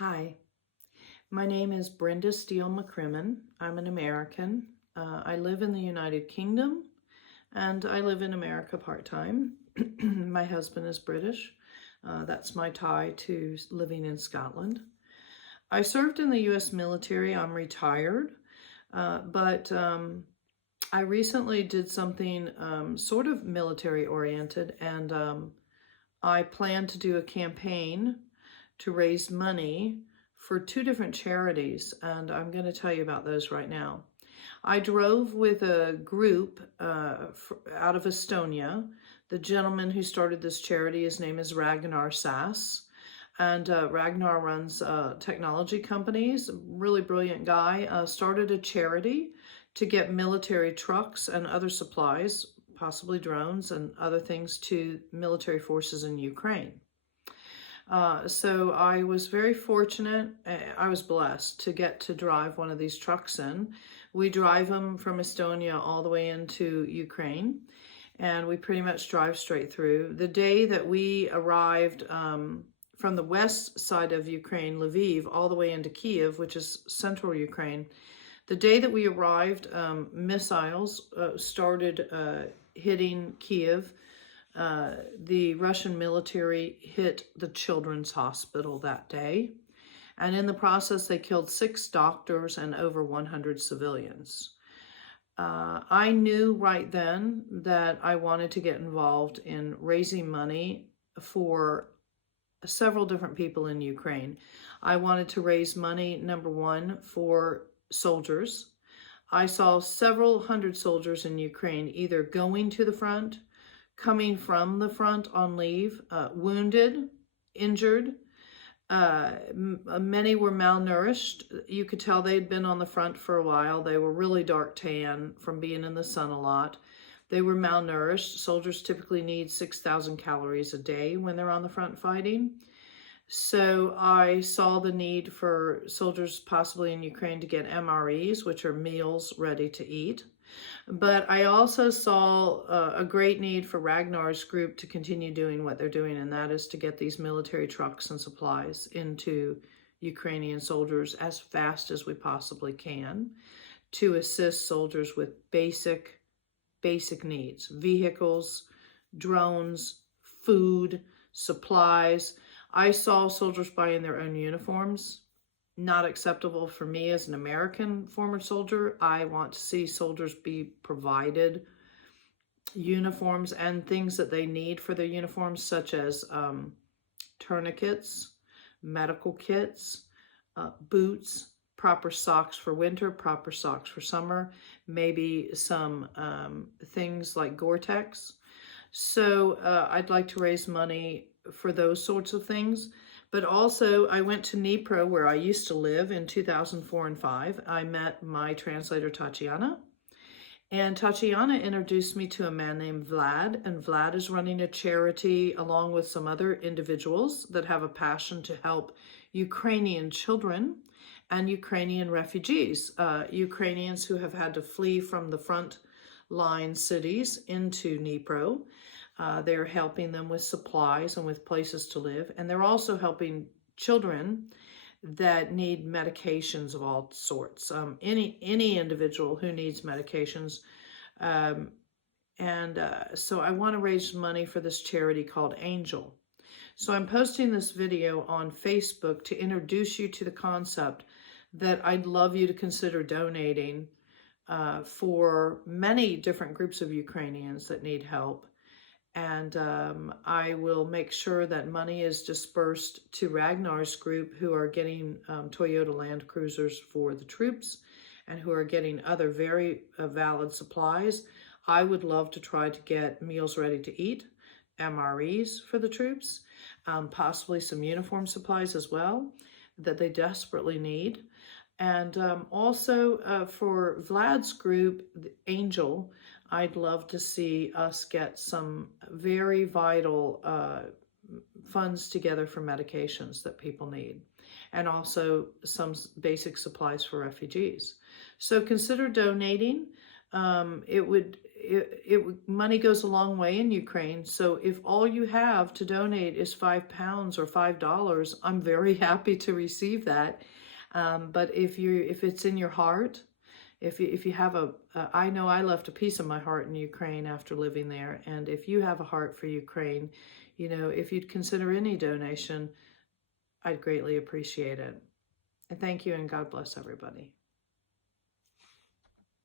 Hi, my name is Brenda Steele McCrimmon. I'm an American. I live in the United Kingdom and I live in America part-time. My husband is British. That's my tie to living in Scotland. I served in the U.S. military. I'm retired, but I recently did something sort of military oriented, and I plan to do a campaign to raise money for two different charities, and I'm going to tell you about those right now. I drove with a group out of Estonia. The gentleman who started this charity, his name is Ragnar Sass, and Ragnar runs technology companies, really brilliant guy, started a charity to get military trucks and other supplies, possibly drones and other things, to military forces in Ukraine. So I was very fortunate. I was blessed to get to drive one of these trucks in. We drive them from Estonia all the way into Ukraine, and we pretty much drive straight through. The day that we arrived from the west side of Ukraine, Lviv, all the way into Kiev, which is central Ukraine, the day that we arrived, missiles started hitting Kiev. The Russian military hit the children's hospital that day, and in the process they killed 6 doctors and over 100 civilians. I knew right then that I wanted to get involved in raising money for several different people in Ukraine. I wanted to raise money, number one, for soldiers. I saw several hundred soldiers in Ukraine either going to the front, coming from the front on leave, wounded, injured. Many were malnourished. You could tell they'd been on the front for a while. They were really dark tan from being in the sun a lot. They were malnourished. Soldiers typically need 6,000 calories a day when they're on the front fighting. So I saw the need for soldiers possibly in Ukraine to get MREs, which are meals ready to eat. But I also saw a great need for Ragnar's group to continue doing what they're doing, and that is to get these military trucks and supplies into Ukrainian soldiers as fast as we possibly can to assist soldiers with basic needs: vehicles, drones, food, supplies. I saw soldiers buying their own uniforms. Not acceptable for me as an American former soldier. I want to see soldiers be provided uniforms and things that they need for their uniforms, such as tourniquets, medical kits, boots, proper socks for winter, proper socks for summer, maybe some things like Gore-Tex. So I'd like to raise money for those sorts of things. But also, I went to Dnipro, where I used to live, in 2004 and 5. I met my translator, Tatiana. And Tatiana introduced me to a man named Vlad. And Vlad is running a charity along with some other individuals that have a passion to help Ukrainian children and Ukrainian refugees, Ukrainians who have had to flee from the front line cities into Dnipro. They're helping them with supplies and with places to live. And they're also helping children that need medications of all sorts. Any individual who needs medications. So I want to raise money for this charity called Angel. So I'm posting this video on Facebook to introduce you to the concept that I'd love you to consider donating for many different groups of Ukrainians that need help. And I will make sure that money is dispersed to Ragnar's group, who are getting Toyota Land Cruisers for the troops and who are getting other very valid supplies. I would love to try to get meals ready to eat, MREs for the troops, possibly some uniform supplies as well that they desperately need. And also for Vlad's group, Angel, I'd love to see us get some very vital funds together for medications that people need, and also some basic supplies for refugees. So consider donating. money goes a long way in Ukraine. So if all you have to donate is £5 or $5, I'm very happy to receive that. But if it's in your heart, if you have I know I left a piece of my heart in Ukraine after living there, and if you have a heart for Ukraine, you know, if you'd consider any donation, I'd greatly appreciate it. And thank you, and God bless everybody.